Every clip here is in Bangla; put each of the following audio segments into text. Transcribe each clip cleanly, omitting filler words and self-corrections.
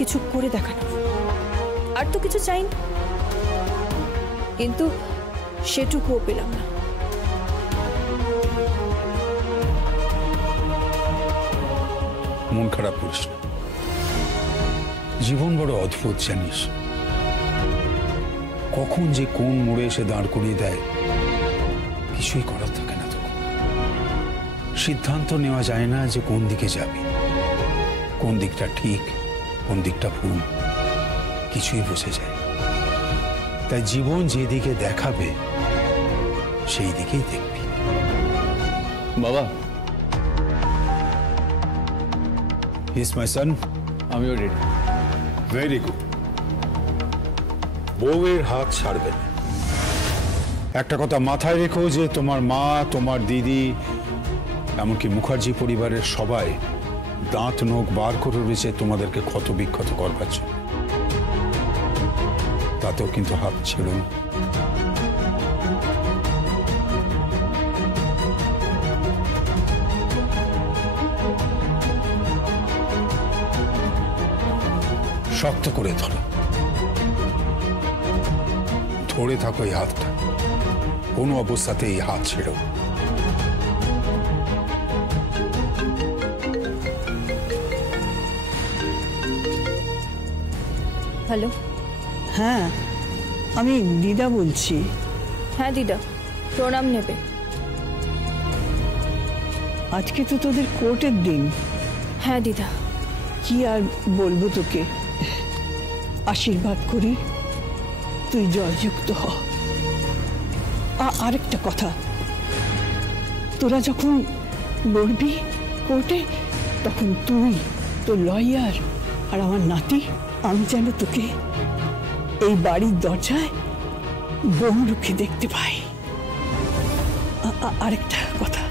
কিছু করে দেখানো, আর তো কিছু চাই না, কিন্তু সেটুকুও পেলাম না। মন খারাপ করিস না, জীবন বড় অদ্ভুত জানিস, কখন যে কোন মোড়ে এসে দাঁড় করিয়ে দেয় কিছুই করার থাকে না। তখন সিদ্ধান্ত নেওয়া যায় না যে কোন দিকে যাবি, কোন দিকটা ঠিক কোন দিকটা ভুল, কিছুই বুঝে যায়। তাই জীবন যেদিকে দেখাবে সেই দিকেই দেখবি। বাবা, Yes, my son. আমিও রেডি। Very good. বউয়ের হাত ছাড়বে না। একটা কথা মাথায় রেখো যে তোমার মা, তোমার দিদি, এমনকি মুখার্জি পরিবারের সবাই দাঁত নখ বার করে রয়েছে তোমাদেরকে ক্ষত বিক্ষত করবার জন্য। তাতেও কিন্তু হাত ছেড়ো না। শক্ত করে ধরো, ধরে থাকো এই হাতটা, কোনো অবস্থাতে এই হাত ছেড়ো। হ্যালো। হ্যাঁ, আমি দিদা বলছি। হ্যাঁ দিদা, প্রণাম নেবে। আজকে তো তোদের কোর্টের দিন। হ্যাঁ দিদা। কি আর বলবো তোকে, আশীর্বাদ করি তুই জয়যুক্ত হ। আরেকটা কথা, তোরা যখন লড়বি কোর্টে তখন তুই, তোর লয়ার আর আমার নাতি, আমি যেন তোকে এই বাড়ির দরজায় বউ রুখে দেখতে পাই। আরেকটা কথা,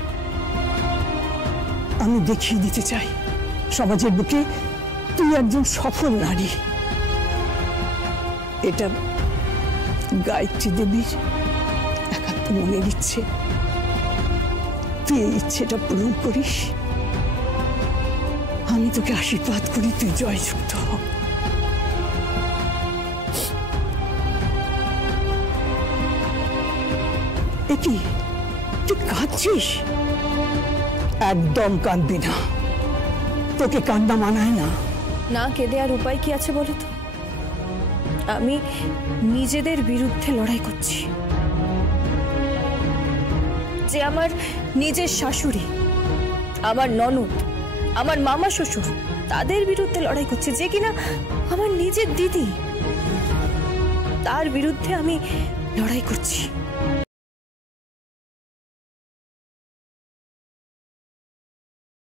আমি দেখিয়ে দিতে চাই সমাজের বুকে তুই একজন সফল নারী। এটা গায়ত্রী দেবীর একান্ত মনের ইচ্ছে, তুই এই ইচ্ছেটা পূরণ করিস। আমি তোকে আশীর্বাদ করি তুই জয়যুক্ত হ। কি তুই কাঁদছিস? একদম কাঁদবি না, তোকে কান্না মানায় না। না কেঁদে আর উপায় কি আছে বলো তো? আমি নিজেদের বিরুদ্ধে লড়াই করছি, যে আমার নিজের শাশুড়ি, আমার ননদ, আমার মামা শ্বশুর, তাদের বিরুদ্ধে লড়াই করছি। যে কিনা আমার নিজের দিদি, তার বিরুদ্ধে আমি লড়াই করছি।